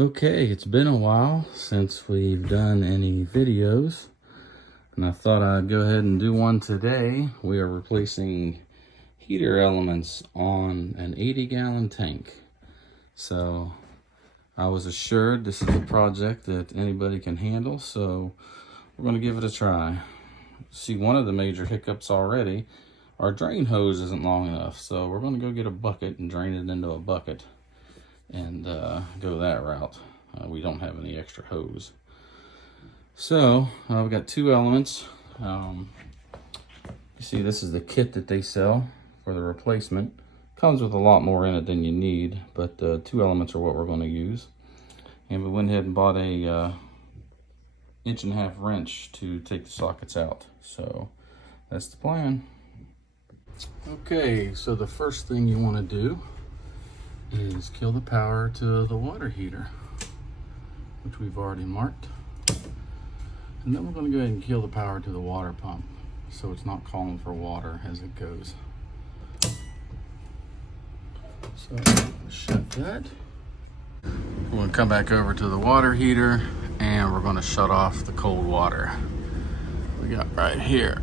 Okay, it's been a while since we've done any videos, and I thought I'd go ahead and do one today. We are replacing heater elements on an 80-gallon tank. So I was assured this is a project that anybody can handle, so we're going to give it a try. See, one of the major hiccups already, our drain hose isn't long enough, so we're going to go get a bucket and drain it into a bucket and go that route. We don't have any extra hose. So we've got two elements. You see, this is the kit that they sell for the replacement. Comes with a lot more in it than you need, but two elements are what we're going to use. And we went ahead and bought a 1.5-inch wrench to take the sockets out. So that's the plan. Okay, so the first thing you want to do is kill the power to the water heater, which we've already marked. And then we're going to go ahead and kill the power to the water pump so it's not calling for water as it goes. So shut that. We're going to come back over to the water heater and we're going to shut off the cold water we got right here.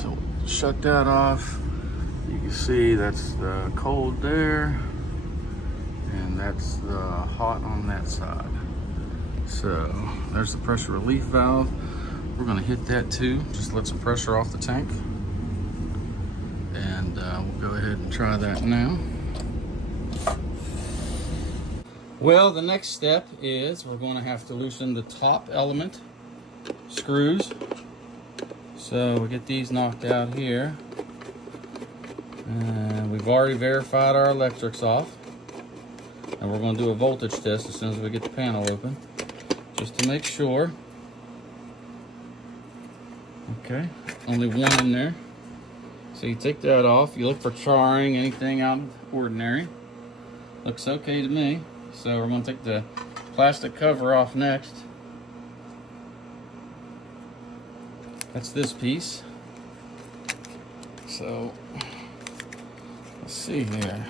So shut that off. You can see that's the cold there, and that's the hot on that side. So there's the pressure relief valve. We're going to hit that too, just let some pressure off the tank, and we'll go ahead and try that now. Well, the next step is we're going to have to loosen the top element screws. So we get these knocked out here, and we've already verified our electrics off. And we're going to do a voltage test as soon as we get the panel open, just to make sure. Okay, only one in there. So you take that off, you look for charring, anything out of the ordinary. Looks okay to me. So we're going to take the plastic cover off next. That's this piece. So let's see here.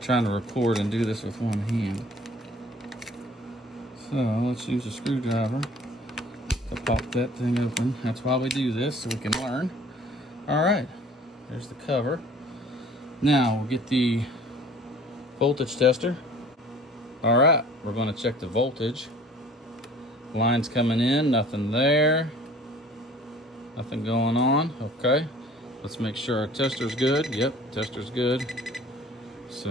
Trying to record and do this with one hand. So let's use a screwdriver to pop that thing open. That's why we do this, so we can learn. All right, there's the cover. Now we'll get the voltage tester. All right, we're going to check the voltage. Lines coming in, nothing there. Nothing going on. Okay, let's make sure our tester's good. Yep, tester's good. So,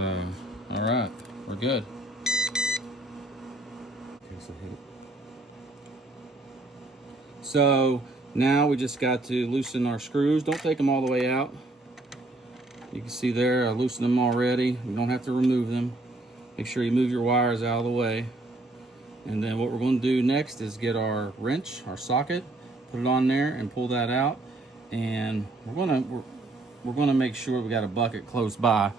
all right, we're good. So now we just got to loosen our screws. Don't take them all the way out. You can see there, I loosened them already. You don't have to remove them. Make sure you move your wires out of the way. And then what we're going to do next is get our wrench, our socket, put it on there and pull that out. And we're going to make sure we got a bucket close by,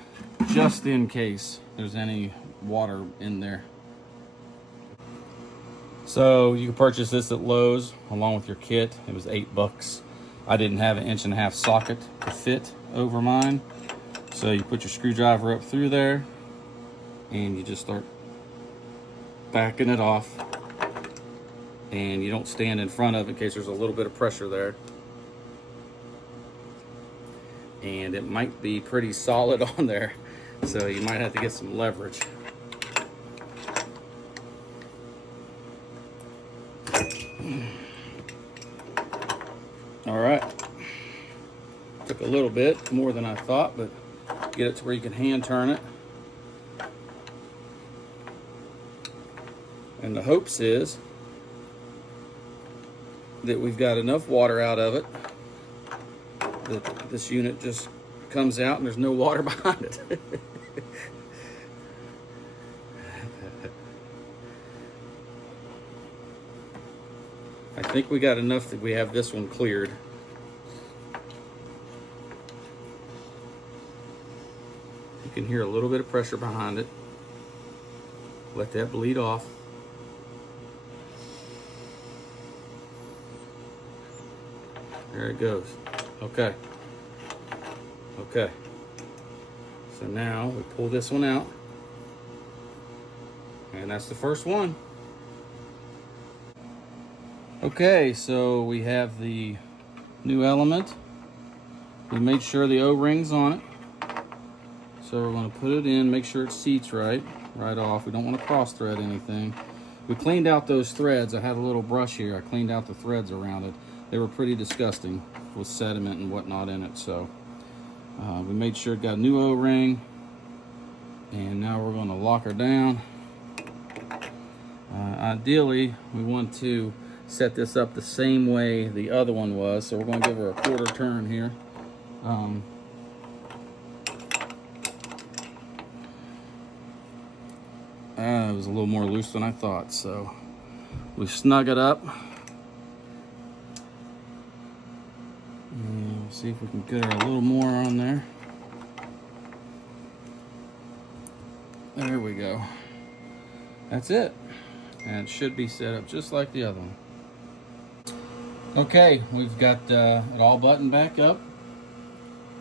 just in case there's any water in there. So you can purchase this at Lowe's along with your kit. It was $8. I didn't have an 1.5-inch socket to fit over mine. So you put your screwdriver up through there and you just start backing it off. And you don't stand in front of it in case there's a little bit of pressure there. And it might be pretty solid on there, so you might have to get some leverage. All right, took a little bit more than I thought, but get it to where you can hand turn it. And the hopes is that we've got enough water out of it that this unit just comes out and there's no water behind it. I think we got enough that we have this one cleared. You can hear a little bit of pressure behind it. Let that bleed off. There it goes. Okay. Okay. So now we pull this one out, and that's the first one. Okay, so we have the new element. We made sure the O-ring's on it. So we're going to put it in, make sure it seats right off. We don't want to cross thread anything. We cleaned out those threads. I had a little brush here. I cleaned out the threads around it. They were pretty disgusting with sediment and whatnot in it. So we made sure it got a new O-ring. And now we're going to lock her down. Ideally, we want to set this up the same way the other one was. So we're going to give her a quarter turn here. It was a little more loose than I thought, so we snug it up. And we'll see if we can get her a little more on there. There we go. That's it. And it should be set up just like the other one. Okay, we've got it all buttoned back up.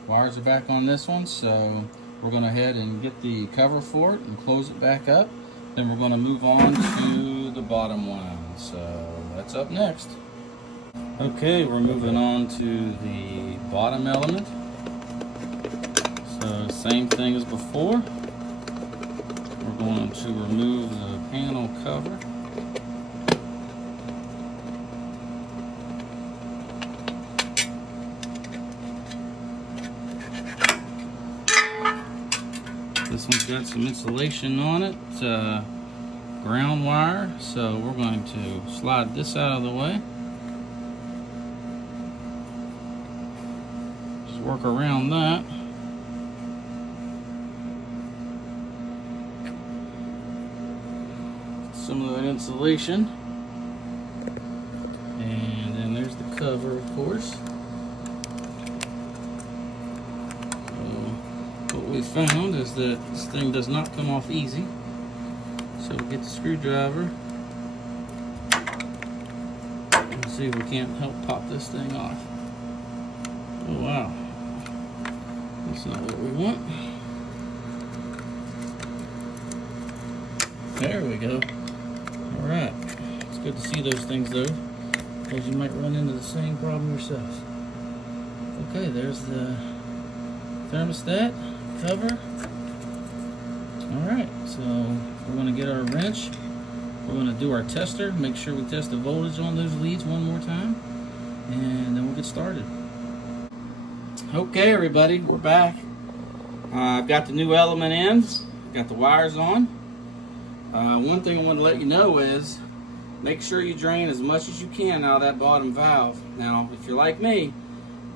Wires are back on this one, so we're going to head and get the cover for it and close it back up. Then we're going to move on to the bottom one. So that's up next. Okay, we're moving on to the bottom element. So same thing as before. We're going to remove the panel cover. This one's got some insulation on it, ground wire, so we're going to slide this out of the way. Just work around that. Some of that insulation. And then there's the cover, of course. What we found is that this thing does not come off easy. So we'll get the screwdriver and see if we can't help pop this thing off. Oh wow, that's not what we want. There we go. Alright, it's good to see those things though, because you might run into the same problem yourself. Okay, there's the thermostat cover. Alright, so we're going to get our wrench. We're going to do our tester, make sure we test the voltage on those leads one more time, and then we'll get started. Okay everybody, we're back. I've got the new element in, got the wires on. One thing I want to let you know is make sure you drain as much as you can out of that bottom valve. Now if you're like me,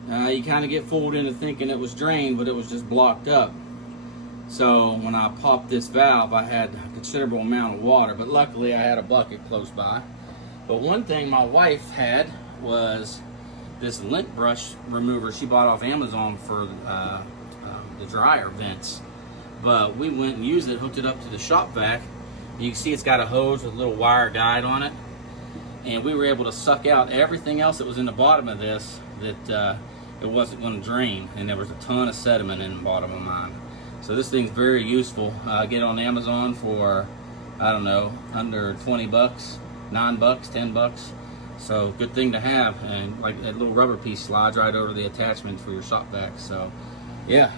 you kind of get fooled into thinking it was drained, but it was just blocked up. So when I popped this valve, I had a considerable amount of water, but luckily I had a bucket close by. But one thing my wife had was this lint brush remover she bought off Amazon for the dryer vents. But we went and used it, hooked it up to the shop vac. You can see it's got a hose with a little wire guide on it. And we were able to suck out everything else that was in the bottom of this that it wasn't going to drain, and there was a ton of sediment in the bottom of mine. So this thing's very useful. Get it on Amazon for, I don't know, under 20 bucks, 9 bucks, 10 bucks. So good thing to have, and like that little rubber piece slides right over the attachment for your shop vac. So yeah,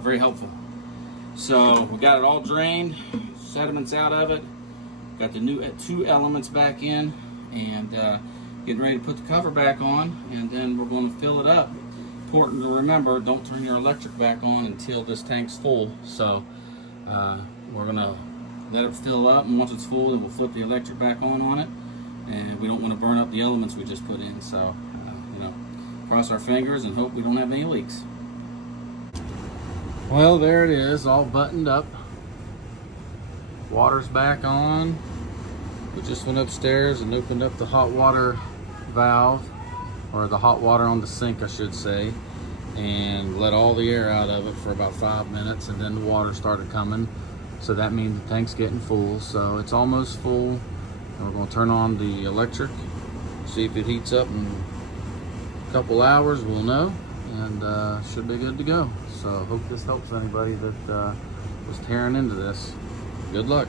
very helpful. So we got it all drained, sediments out of it, got the new 2 elements back in, and getting ready to put the cover back on, and then we're going to fill it up. Important to remember, don't turn your electric back on until this tank's full. So we're gonna let it fill up, and once it's full, then we'll flip the electric back on it. And we don't want to burn up the elements we just put in. So you know, cross our fingers and hope we don't have any leaks. Well, there it is, all buttoned up. Water's back on. We just went upstairs and opened up the hot water valve, or the hot water on the sink I should say, and let all the air out of it for about 5 minutes, and then the water started coming. So that means the tank's getting full. So it's almost full, and we're going to turn on the electric, see if it heats up in a couple hours, we'll know. and should be good to go. So hope this helps anybody that was tearing into this. Good luck.